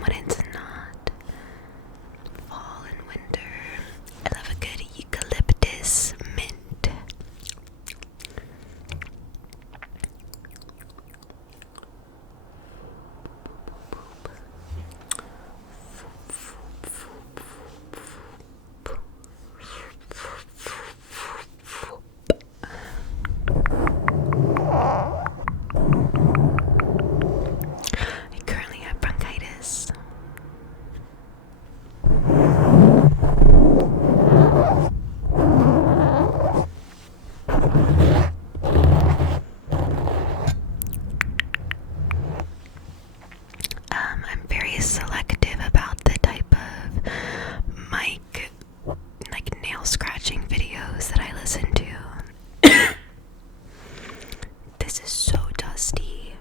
when it's not fall and winter. I love a good eucalyptus mint. I currently have bronchitis. I'm very selective about the type of mic, like nail scratching videos that I listen to. This is so dusty.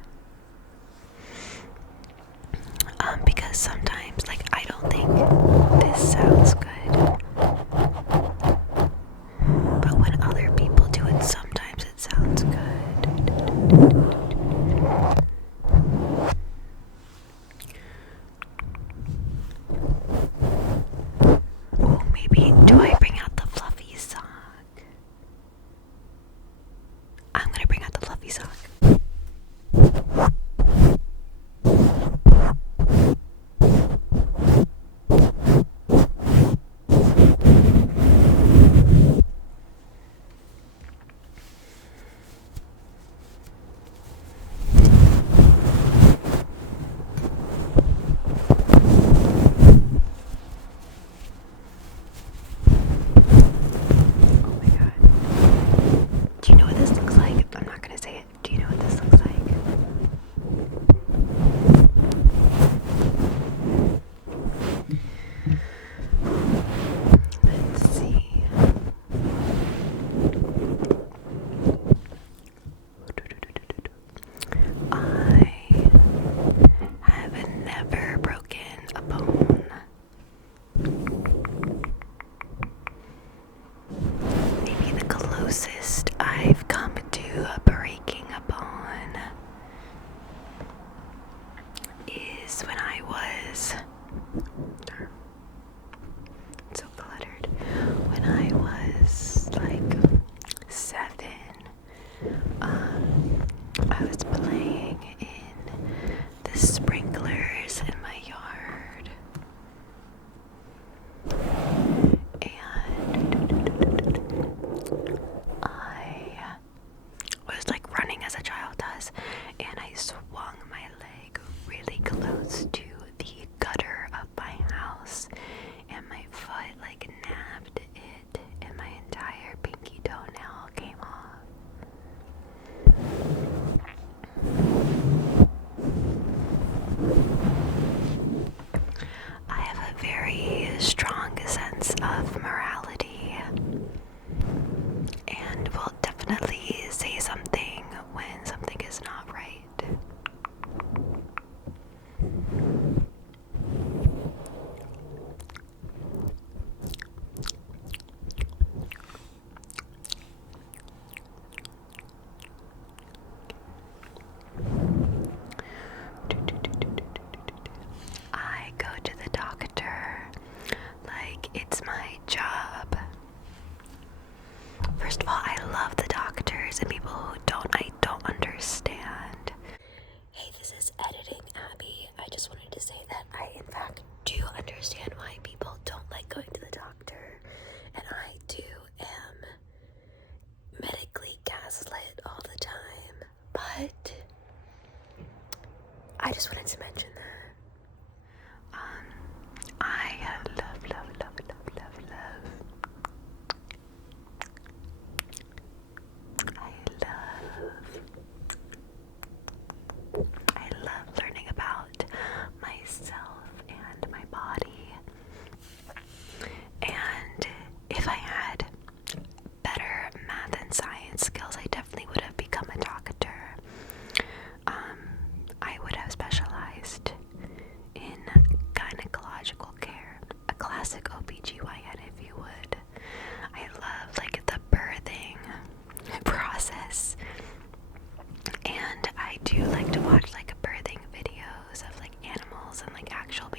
Because sometimes, like, I don't think this sounds good. But when other people do it, sometimes it sounds good. Oh, maybe, do I bring out the fluffy sock? I'm gonna bring out the fluffy sock. I've come to breaking a bone is when I was so cluttered. When I was like 7, I was playing in the sprinklers in my yard, I was like running as a child does, and I swung my leg really close to the gutter of my house, and my foot like nabbed it, and my entire pinky toenail came off. I have a very strong sense of morality, and will definitely say something when something is not right. I go to the doctor like it's my job. First of all, I love the doctors, and people who don't, I don't understand. Hey, this is Editing Abby. I just wanted to say that I, in fact, do understand why people don't like going to the doctor, and I too am medically gaslit all the time, but I just wanted to mention that. I love learning about myself and my body. And if I had better math and science skills, I definitely would have become a doctor. I would have specialized in gynecological care, a classic OBGYN if you would. I love like the birthing process, and I do like to watch like birthing videos of like animals and like actual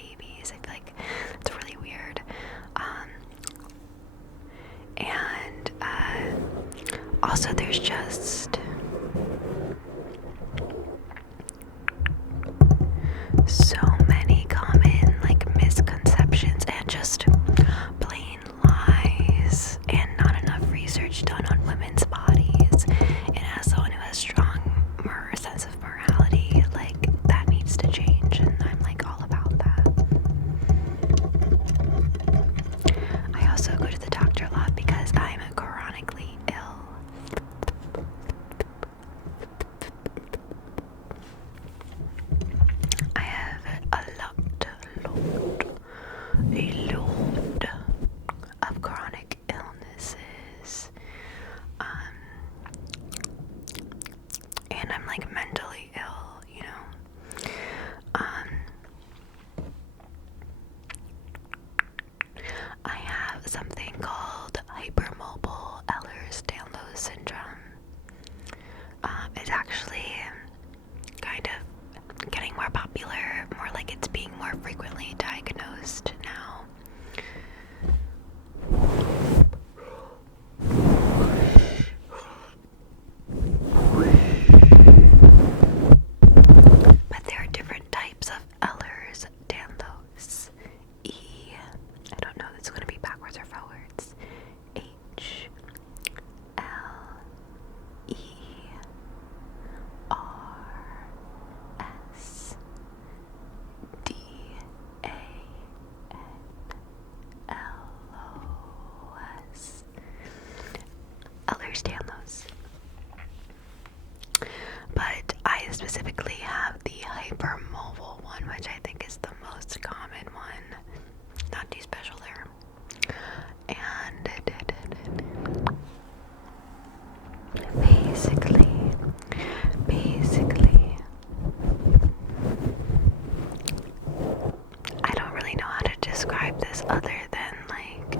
other than like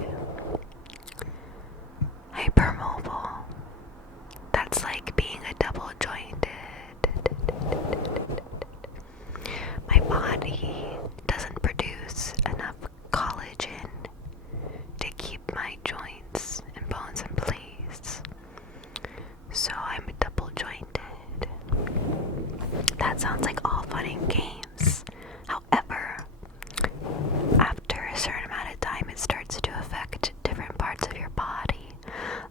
hypermobile. That's like being a double jointed. My body doesn't produce enough collagen to keep my joints and bones in place. So I'm double jointed. That sounds like all fun and games. However, after a certain amount of time, it starts to affect different parts of your body,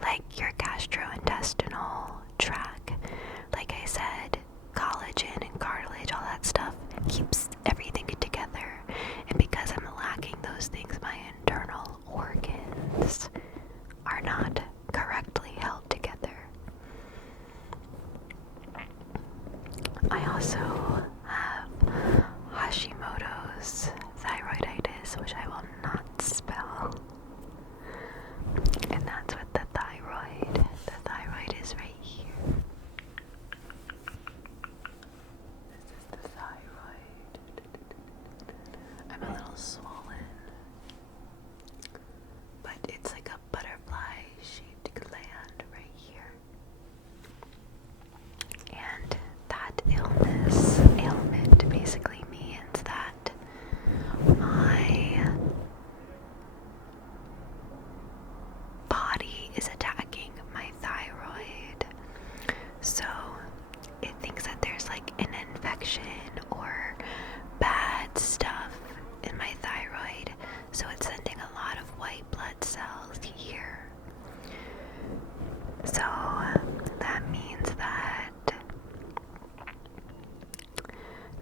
like your gastrointestinal tract. Like I said, collagen and cartilage, all that stuff keeps everything together. And because I'm lacking those things, my internal organs are not correctly held together. I also have Hashimoto's thyroiditis, which I will not spell. And that's with the thyroid. The thyroid is right here. This is the thyroid. I'm a little swollen, but it's like a butterfly-shaped gland right here. And that ailment basically means that my body is attacking my thyroid. So it thinks that there's like an infection or bad stuff in my thyroid. So it's sending a lot of white blood cells here. So that means that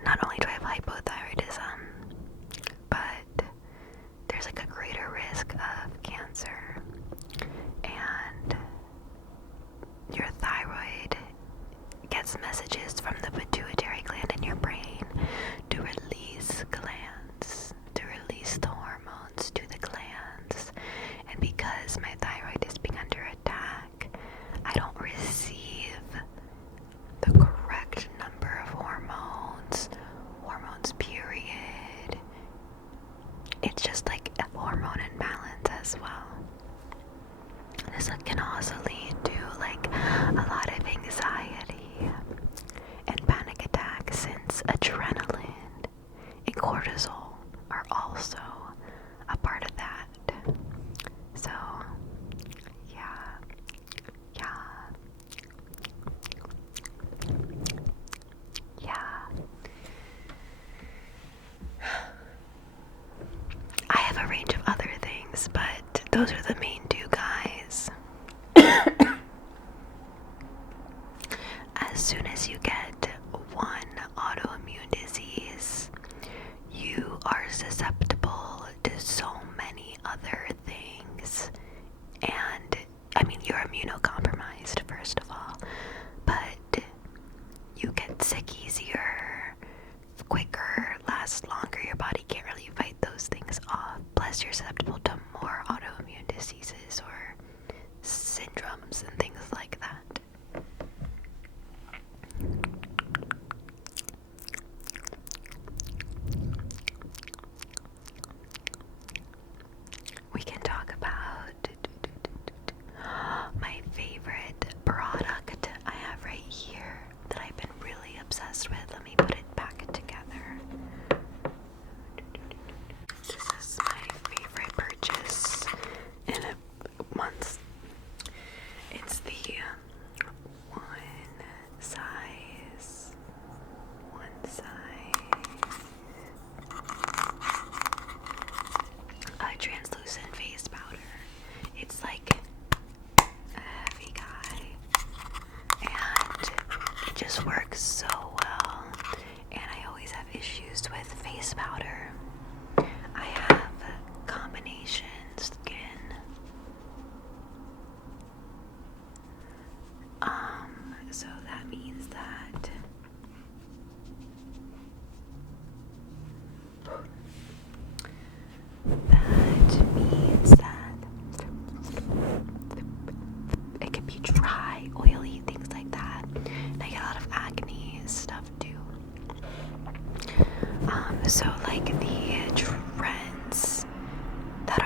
not only do I have hypothyroidism, but there's like a greater risk of cancer. And your thyroid gets messages from the pituitary gland in your brain to release glands, to release the hormones to the glands. And because my thyroid is being under attack, I don't receive the correct number of hormones period. It's just like a hormone imbalance as well. This can also lead to like a lot of anxiety and panic attacks, since adrenaline and cortisol are also a part of that. So yeah. I have a range of other things, but those are the main two, guys. As soon as you get one autoimmune disease, you are susceptible to so many other things. And I mean, you're immunocompromised, first of all, but you get sick easier, quicker, last longer. Your body can't really fight those things off. Plus, you're susceptible to more autoimmune diseases or syndromes and things like that. We can talk about my favorite product I have right here that I've been really obsessed with. Let me put it back together. This is my favorite purchase in a month. It's the one size translucent face powder. It's like a heavy guy, and it just works so well. And I always have issues with face powder. I have combination skin. So that means that it can be dry, oily, things like that. And I get a lot of acne stuff too. So like the trends that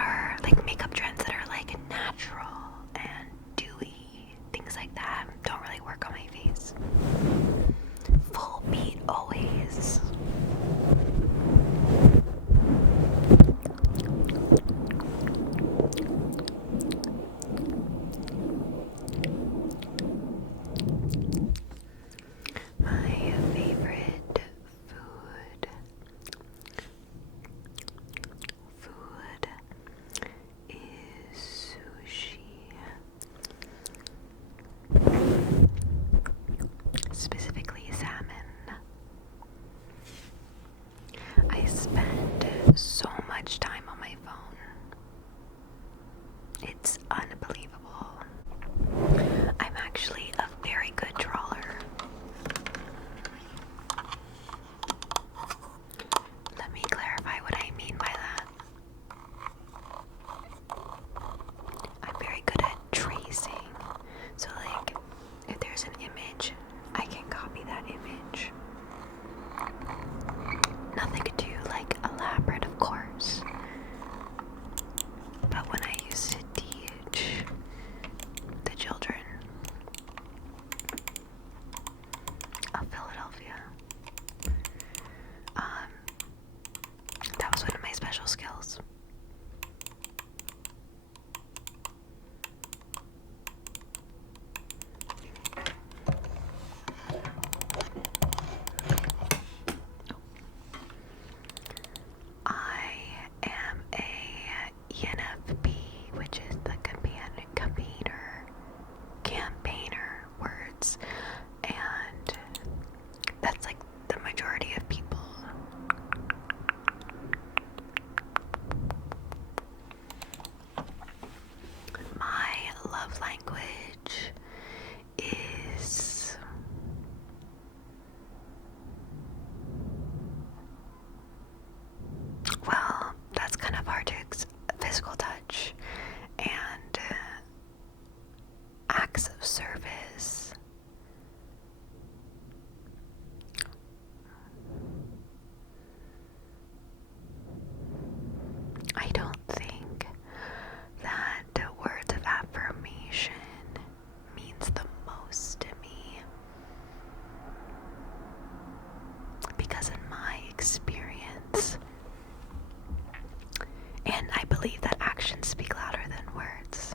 And I believe that actions speak louder than words.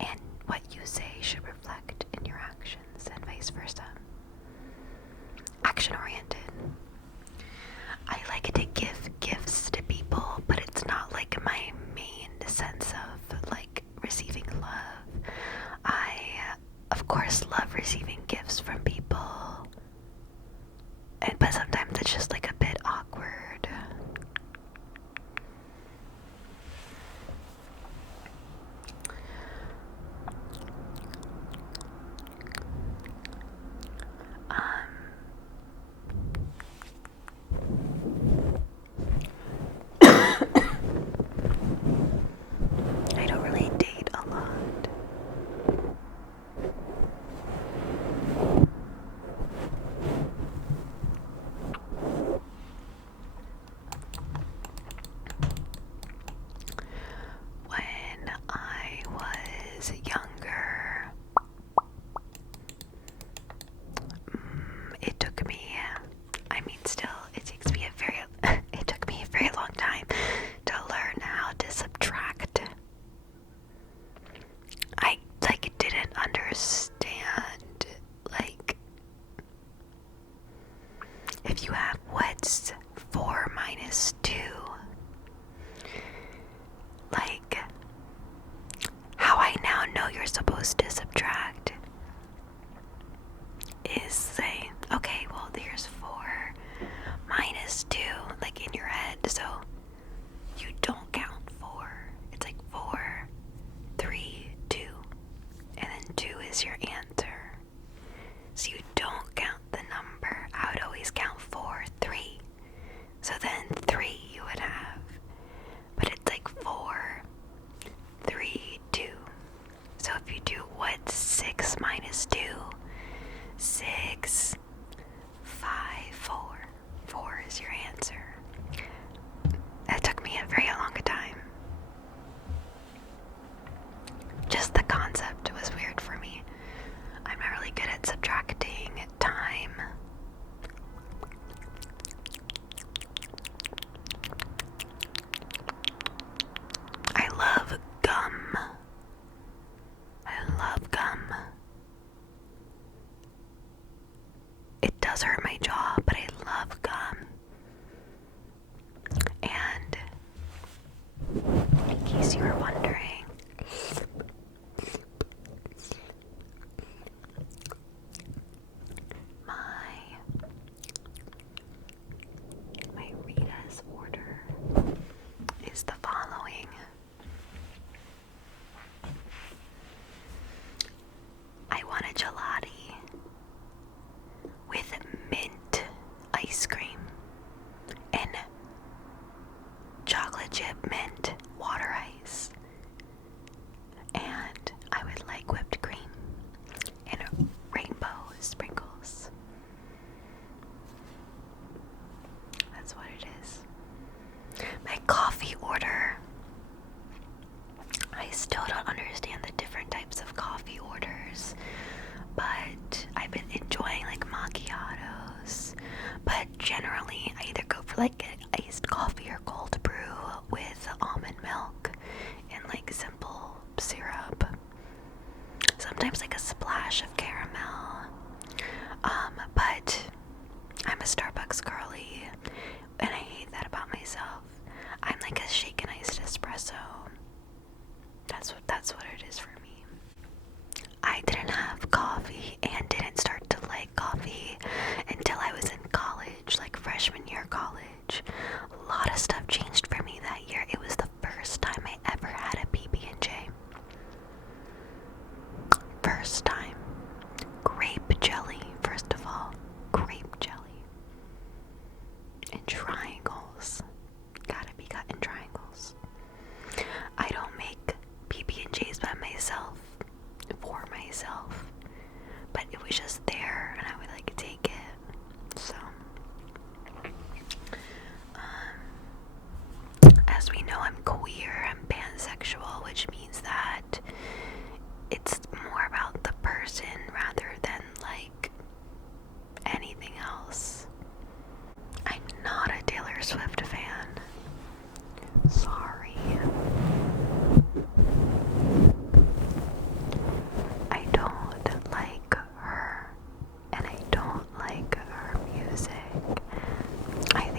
And what you say should reflect in your actions and vice versa. Action oriented. I like to give gifts to people, but it's not like my main sense of like receiving love. I, of course, love receiving gifts from people, but sometimes it's just like a bit awkward. I don't really date a lot. When I was younger, it took me, it took me a very long time to learn how to subtract. I didn't understand, if you have what's 4 minus 2, how I now know you're supposed to subtract is say, okay, well, here's 4 minus 2, in your head, so you don't count 4. It's 4, 3, 2, and then 2 is your answer. So you don't count the number. I would always count 4, 3. So then 3 you would have. But it's 4, 3, 2. So if you do what's 6 minus 2? 6, 5, 4. 4 is your answer. That took me a very long time. Just the concept was weird for me. I'm not really good at subtracting time. I love gum. I love gum. It does hurt my jaw, but I love gum. And in case you were wondering, my Rita's order is the following. I want a gelati with mint ice cream and chocolate chip mint water ice. And I would like whipped cream and rainbow sprinkles. That's what it is. My coffee order. I still don't understand the different types of coffee orders, but I've been enjoying macchiatos. But generally, I either go for an iced coffee or cold brew with almond milk and simple syrup. Sometimes a splash of caramel. But I'm a Starbucks girly, and I hate that about myself. I'm a shaken iced espresso. That's what it is for me. I didn't have coffee and didn't start to like coffee until I was in college, freshman year college. A lot of stuff changed for me that year. It was the first time I ever had a PB&J. First time. Grape jelly, first of all. Grape jelly. In triangles. Gotta be cut in triangles. I don't make PB&Js by myself, for myself, but it was just there and I would take it. So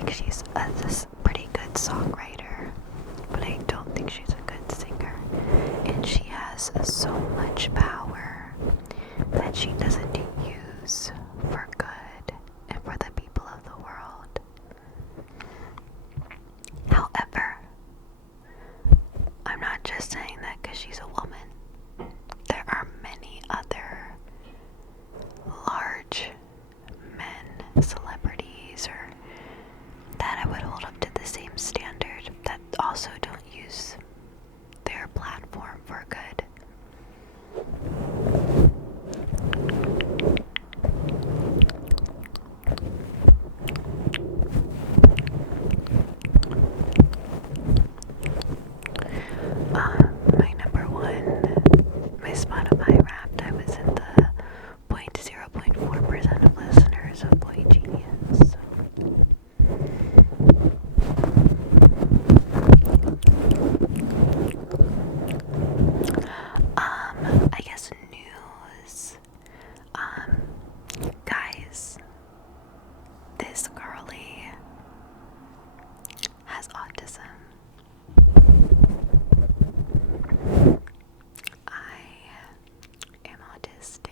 think she's this pretty good songwriter, but I don't think she's a good singer. And she has so much power that she doesn't use for good and for the people of the world. However, I'm not just saying that because she's a woman. There are many other large men, celebrities, or that I would hold up to the same standard, that also don't use their platform for good. My number one, my Spotify Wrapped, I was in the 0.4% of listeners of Boy Genius. I guess news. Guys, this girlie has autism. I am autistic.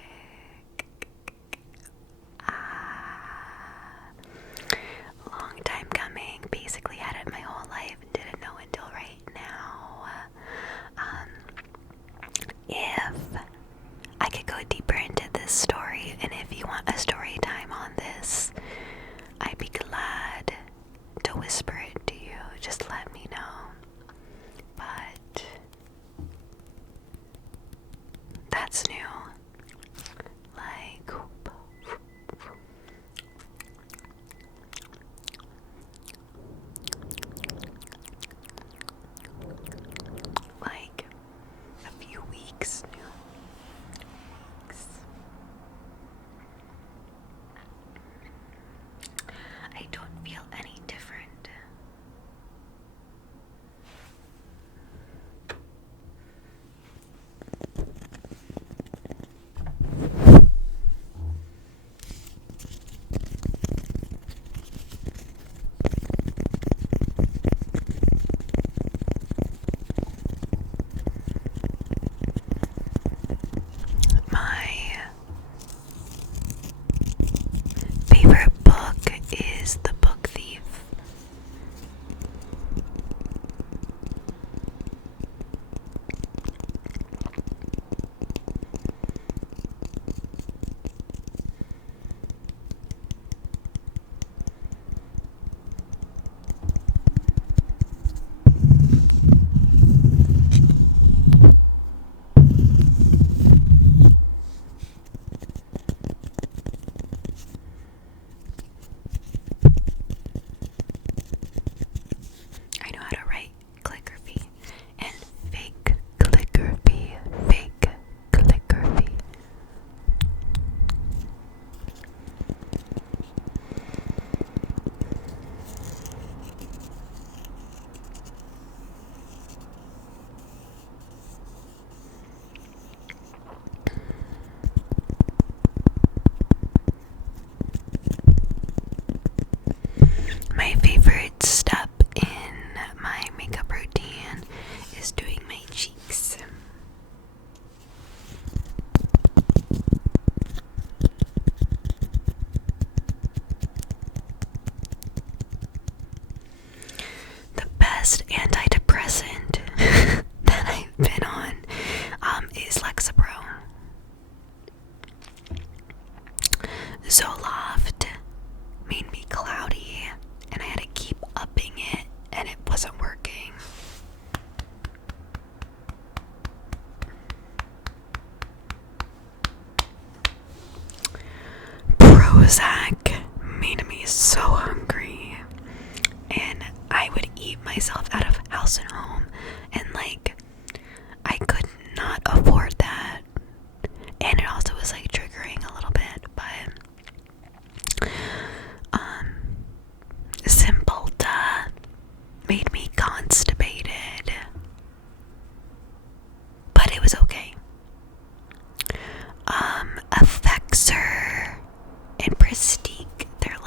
Long time coming. Basically had it my whole life. Didn't know until right now. If I could go deeper into this story, and if you want a story time on this, I'd be glad to whisper it to you. Just let me know. But that's new. Like a few weeks new. I don't feel any different. My favorite book is The Book Thief. I know how to write calligraphy and fake calligraphy. My favorite step in my makeup routine is doing my cheeks. The best antidepressant that I've been on is Lexapro. Zoloft made me cloudy, and I had to keep upping it, and it wasn't working. Prozac made me so hungry, and I would eat myself out of house and home, and I could not afford that, and it also was triggering a little bit, but Simpulta made me constipated, but it was okay. Effexor and Prestige, they're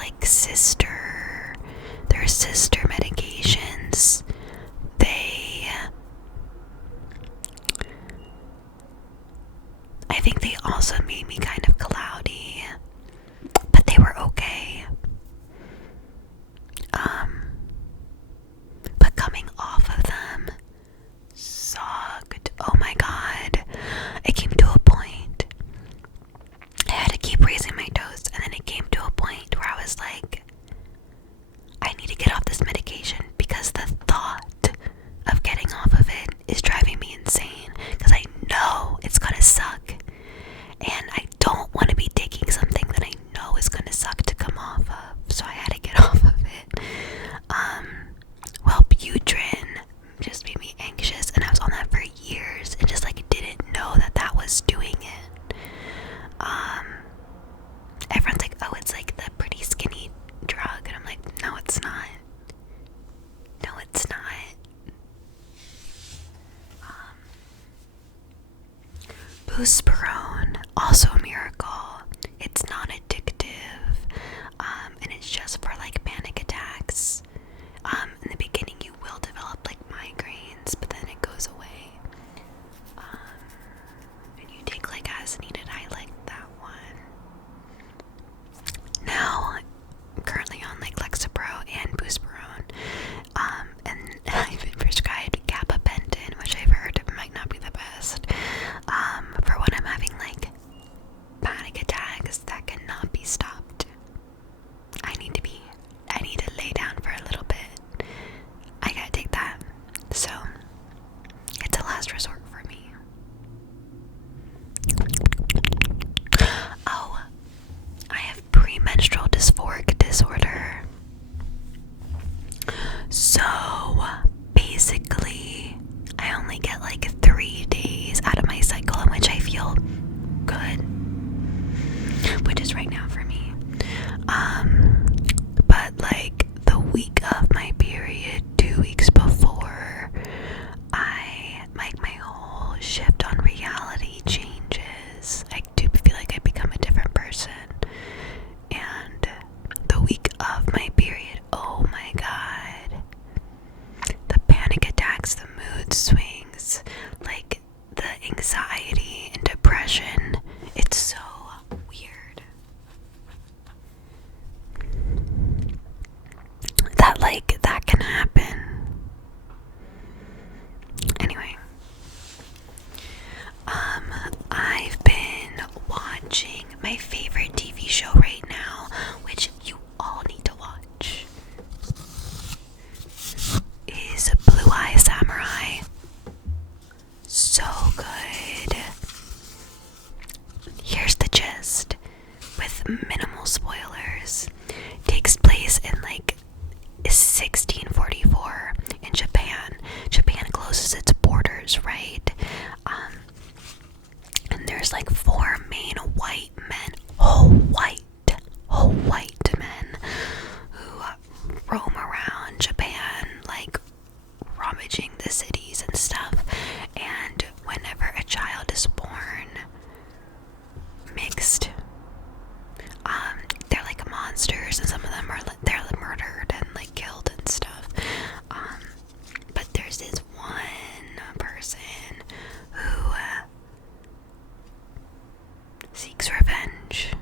sister medications, I think they also made me kind of cloudy, but they were okay. But coming off of them sucked. Oh my god. It came to a point I had to keep raising my dose, and then it came to a point where I was like, I need to get off this medication, because the thought of getting off of it is driving me insane, because I know it's gonna suck, and I don't want to be taking something that I know is gonna suck to come off of, so I had to get off of it. Wellbutrin just made me anxious, and I was on that for years, and just like didn't know that was doing it. Everyone's like, oh, it's like the pretty skinny drug, and I'm like, no, it's not. No, it's not. Buspirone, also a miracle. It's not addictive, and it's just for like panic attacks. In the beginning, you will develop like migraines, but then it goes away. And you take like as needed. I like that one. Now, I'm currently on like Lexapro and Buspirone, and I've been prescribed gabapentin, which I've heard might not be the best, for when I'm having like panic attacks that cannot be stopped. I need to lay down for a little bit. I gotta take that. So, it's a last resort for me. Oh, I have premenstrual dysphoric disorder. So, basically, I only get like 3 days out of my cycle in which I feel good, which is right now for me. But like the week of my period, 2 weeks before, my whole shift on reality changes. I do feel like I become a different person. And the week of my period, oh my god, the panic attacks, the mood swings, like the anxiety and depression, it's so weird that can happen. Anyway, I've been watching my favorite TV show right now, which you all need to watch, is Blue Eye Samurai. So good. Here's the gist, with minimal spoilers. Takes place in like 1644 in Japan. Japan closes its borders, right? And there's like 4 main white men, whole white men who roam around Japan, like rummaging the cities and stuff. And whenever a child is born mixed, they're like monsters, and some of them they're murdered and like killed and stuff. But there's this one person who seeks revenge.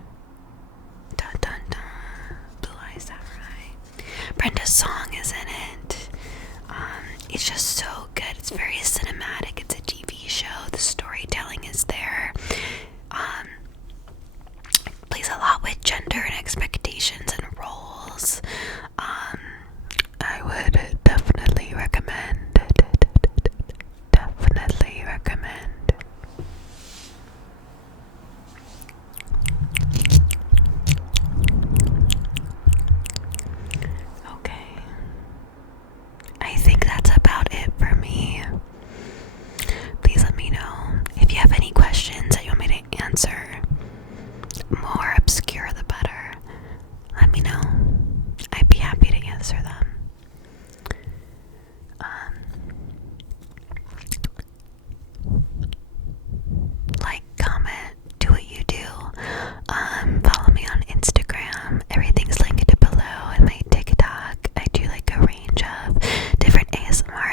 Dun dun dun. Blue Eye Samurai. Brenda's song is in it. It's just so good. It's very cinematic. It's a TV show. The storytelling is there. Plays a lot with gender and expectations and roles. I would definitely recommend. Definitely recommend. Okay. I think that's about it for me. Please let me know if you have any questions that you want me to answer. More obscure the better. Let me know. I'd be happy to answer them. Like, comment, do what you do. Follow me on Instagram. Everything's linked below, and my TikTok. I do like ASMR